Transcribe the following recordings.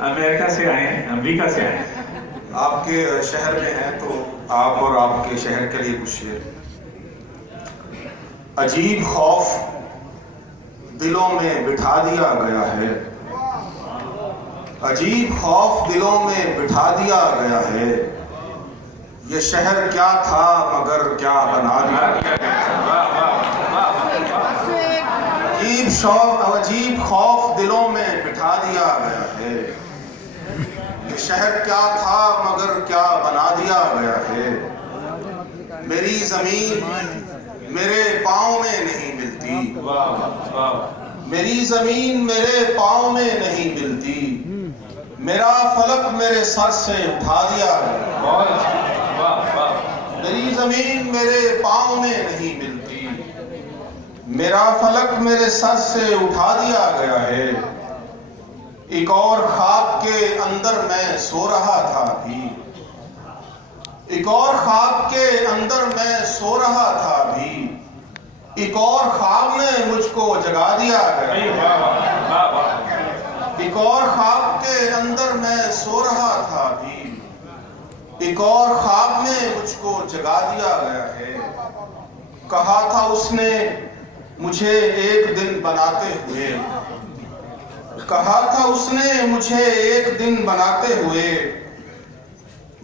America से आए हैं, अमेरिका से आए हैं। आपके शहर में हैं तो आप और आपके शहर के लिए कुछ शेर। अजीब खौफ दिलों में बिठा दिया गया है, अजीब खौफ दिलों में बिठा दिया गया है। ये शहर क्या था मगर क्या बना दिया गया। अजीब खौफ दिलों में बिठा दिया गया है। ये शहर क्या था मगर क्या बना दिया गया है। मेरी जमीन मेरे पाँव में नहीं मिलती, मेरी जमीन मेरे पाँव में नहीं मिलती। मेरा फलक मेरे सर से उठा दिया गया। मेरी जमीन मेरे पाँव में नहीं मिलती, मेरा फलक मेरे सर से उठा दिया गया है। एक और ख्वाब के अंदर मैं सो रहा था अभी, एक और ख्वाब के अंदर मैं सो रहा था अभी। एक और ख्वाब में मुझको जगा दिया गया। एक और ख्वाब के अंदर मैं सो रहा था अभी। एक और ख्वाब में मुझको जगा दिया गया है। कहा था उसने मुझे एक दिन बनाते हुए, कहा था उसने मुझे एक दिन बनाते हुए।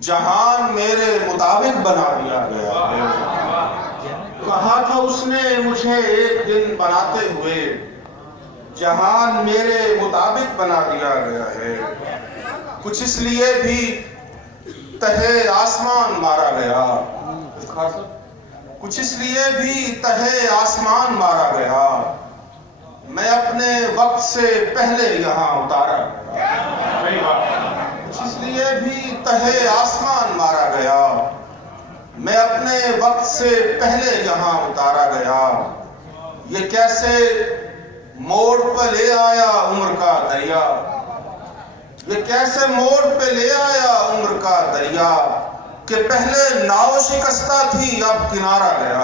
जहान मेरे मुताबिक बना दिया गया है। कहा था उसने मुझे एक दिन बनाते हुए। जहान मेरे मुताबिक बना दिया गया है। कुछ इसलिए भी तहे आसमान मारा गया, कुछ इसलिए भी तहे आसमान मारा गया। मैं अपने वक्त से पहले यहाँ उतारा गया। कुछ इसलिए भी तहे आसमान मारा गया। मैं अपने वक्त से पहले यहाँ उतारा गया। ये कैसे मोड़ पर ले आया उम्र का दरिया, ये कैसे मोड़ पे ले आया उम्र का दरिया। कि पहले नाव शिकस्ता थी अब किनारा गया।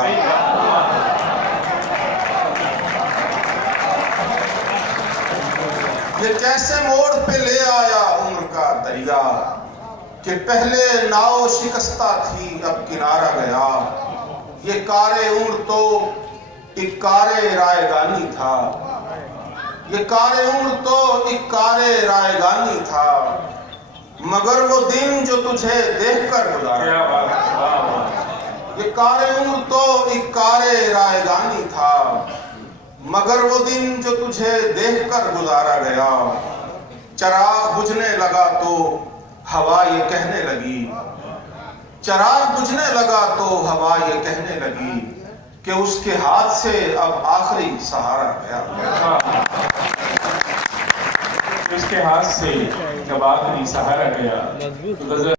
ये कैसे मोड़ पे ले आया उम्र का दरिया। कि पहले नाव शिकस्ता थी अब किनारा गया। ये कारे उम्र तो एक कारे रायगानी था, ये कारे उम्र तो एक कारे रायगानी था। मगर वो दिन जो तुझे देखकर गुजारा। ये कारे उम्र तो एक कारे रायगानी था। मगर वो दिन जो तुझे देखकर गुजारा गया। चराग बुझने लगा तो हवा ये कहने लगी, चराग बुझने लगा तो हवा ये कहने लगी कि उसके हाथ से अब आखिरी सहारा गया। इसके हाथ से जब आखिरी सहारा गया।